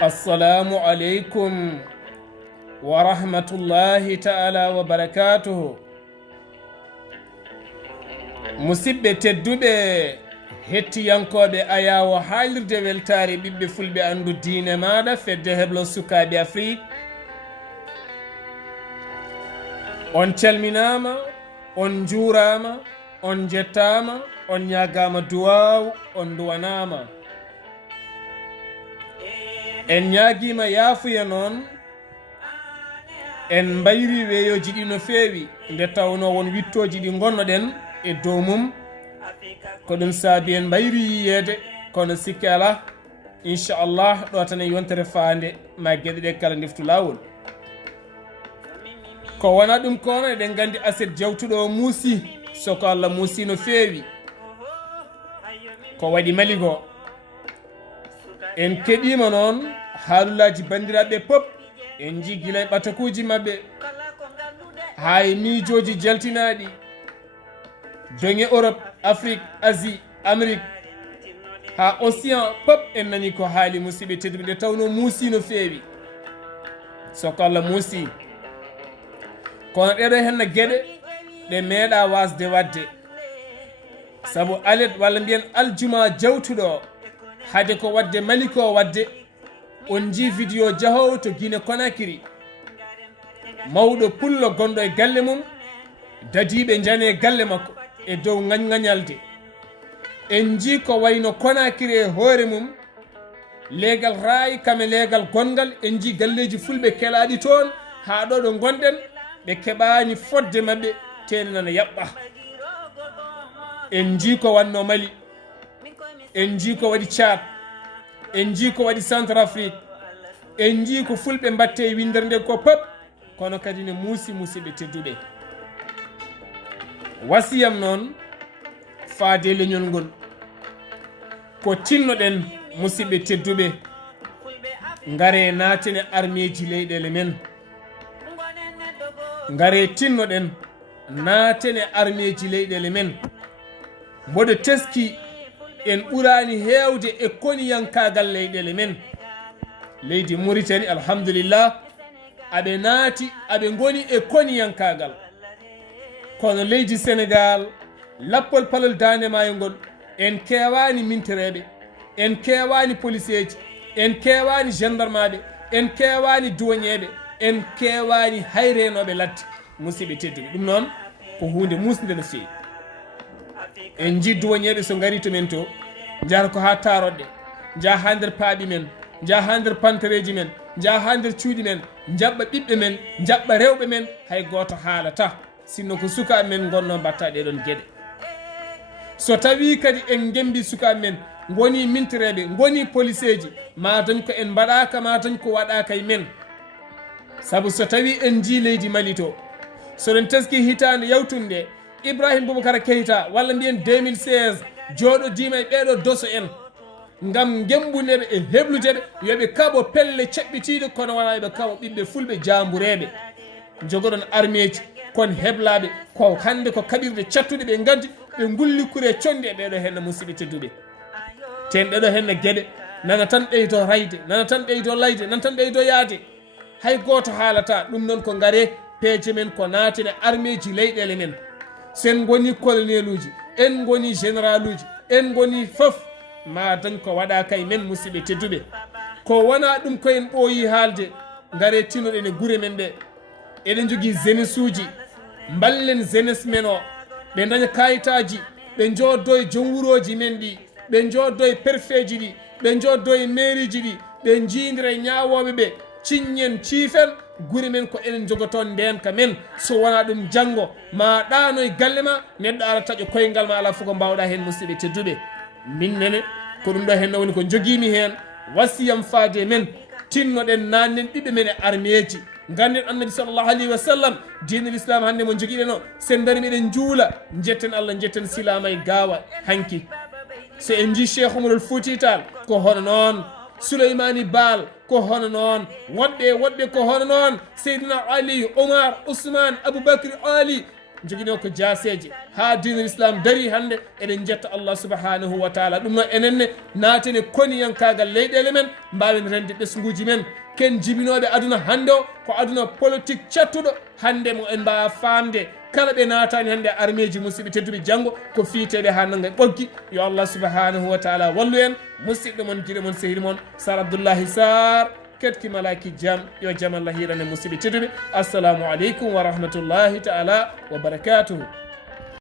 assalamu aleykum wa rahmatullahi taala wa barakatuhu. musidɓe tedduɓe hettiyankoɓe ayawo haalirde weltare ɓiɓɓe fulɓe andu diine maɗa fedde heblo sukaɓe afrique, on calminama, on juurama, on jettama, on ñagama duwaw, on duwanama. en ñaguima yaafuya noon en mbayri weeyoji ɗi no feewi nde tawno won wittoji ɗi gonnoɗen e dow mum, ko ɗum saabi en mbayri yiyede kono sikki ala inchallah ɗo tan e yontere faande ma gueɗe ɗe kala deftu lawol. ko wona ɗum kono eɗen gandi aset jawtuɗo o muusi, soko Allah muusi no feewi ko waɗi maligo. en keɗima noon haalullaji bandiraɓe pop, en ji guilay ɓatakuji mabɓe ha e miijoji jaltinaɗi donge Europe, Afrique, Asie, Amérique ha océan pop en nani ko haali musidɓe tedduɓe nde tawno muusi no feewi, soko Allah muusi. kono ɗeɗo henna gueɗe ɗe meeɗa wasde wadde, saabu alet walla mbiyen aljuma jawtuɗo hade ko wadde maliko wadde. on ji vidéo jahowo to Guinée Conakry, mawɗo pullo gonɗo e galle mum dadiɓe jane galle makko e dow ŋañŋañalde. en ji ko wayno Conakry e hoore mum leegal raayi kame leegal gongal. en ji galleji fulɓe kelaɗi toon ha ɗo ɗo gonɗen ɓe keɓani fodde mabɓe tene nana yaɓɓa. en ji ko wanno Mali, en ji ko waɗi Tchad, en ji ko waɗi Centrafrique, en ji ko fulɓe mbatte e windere nde ko pop, kono kadi ne muusi musidɓe tedduɓe. wasiyam noon faade leñol ngol ko tinnoɗen musidɓe tedduɓe, ngare naatene armeji leyɗele men, ngare tinnoɗen naatene armeji leyɗele men. mboɗo teski en ɓurani hewde e koniyankagal leyɗele men. leydi Mauritanie alhamdulillah aɓe naati aɓe goni e koniyankagal, kono leydi Sénégal lappol palol dande maayo ngol en kewani mintereɓe, en kewani policier ji, en kewani gendarme aɓe, en kewani douanier en kewani hayrenoɓe ladde. musidɓe tedduɓe, ɗum noon ko hunde musde no fewi. en ji douanier so gari to men to jahata ko ha taroɗɗe, jaha ha nder paaɓi men, jaha ha nder pantereji men, jaha ha nder cuuɗi men, jaɓɓa ɓiɓɓe men, jaɓɓa rewɓe men, hay goto haalata sinno ko sukaɓe men gonno mbatta ɗeɗon gueɗe. so tawi kadi en gembi sukaɓe men goni mintereɓe, goni policier ji, ma dañ ko en mbaɗaka, ma dañ ko waɗaka e men. saabu so tawi en ji leydi Mali to, soɗen teski hitande yawtunde Ibrahima Boubacara Keita walla mbiyen 2016 jooɗodima e ɓeɗo doso en ngam gembuneɓe e hebludeɓe yoɓe kaɓo pelle ceɓɓitiɗe, kono wona yoɓe kaɓo ɓiɓɓe fulɓe jambureɓe jogoɗon armeji kon heblaɓe ko hande ko kaɓirɗe cattuɗe ɓe gaddi ɓe gulli kure condi e ɓeɗo henna musidɓe tedduɓe. ten ɗeɗo henna gueɗe nana tan ɓeydo rayde, nana tan ɓeydo layde, nana tan ɓeydo yaade, hay goto haalata. ɗum noon ko gaare peeje men ko naatene armeji leyɗele men. sen goni colonel uji, en goni général uji, en goni fof, ma dañ ko waɗa kay men musidɓe tedduɓe. ko wona ɗum koyen ɓooyi haalde, gaare tinoɗen e guure men ɗe. eɗen jogui jeunesse uji, ballen jeunesse men o ɓe daña kayitaji, ɓe joddo e joom wuroji men ɗi, ɓe joddo e préfet ji ɗi, ɓe joddo e mairie ji ɗi, ɓe jindira e ñawoɓe ɓe, ciññen ciifen guri men ko enen jogoton ndenka men. so wona ɗum janggo ma ɗano e galle ma, neɗɗo ara taƴo koyngal ma, ala foko mbawɗa hen musidɓe tedduɓe. min nene ko ɗum ɗo henna woni ko joguimi hen wasiyam faade men, tinnoɗen nannen ɓiɓɓe men e armeji. ganden annabi sallllahu alayhi wa sallam dinul islam hande mo joguiɗen o, sen dari meɗen juula jetten Allah, jetten silama e gawa hanki. so en ji Cheikh Oumarul Fouti Tall ko hono noon, Souleymani Baal ko hono noon, woɗɓe ko hono noon, Seydina Ali, Omar, Ousmane, Aboubacry, Ali, joguino ko jaseje ha dinul islam dari hande eɗen jetta Allah subhanahu wa taala. ɗum noon enenne natene koniyankagal leyɗele men mbawen rende ɓesguji men. ken jibinoɓe aduna hande o ko aduna politique cattuɗo hande mo en mbawa famde kala ɓe natani hande armée ji musidɓe tedduɓe janggo ko fiiteɓe ha nagga ɓoggi. yo Allah subhanahu wa taala wallu en. musidɗo mon jiɗo mon sehil mon Sar Abdoullahi Sarr ketki malaki jam yo jaam Allah hirane musidɓe tedduɓe. assalamu aleykum wa rahmatullahi taala wa barakatuhu.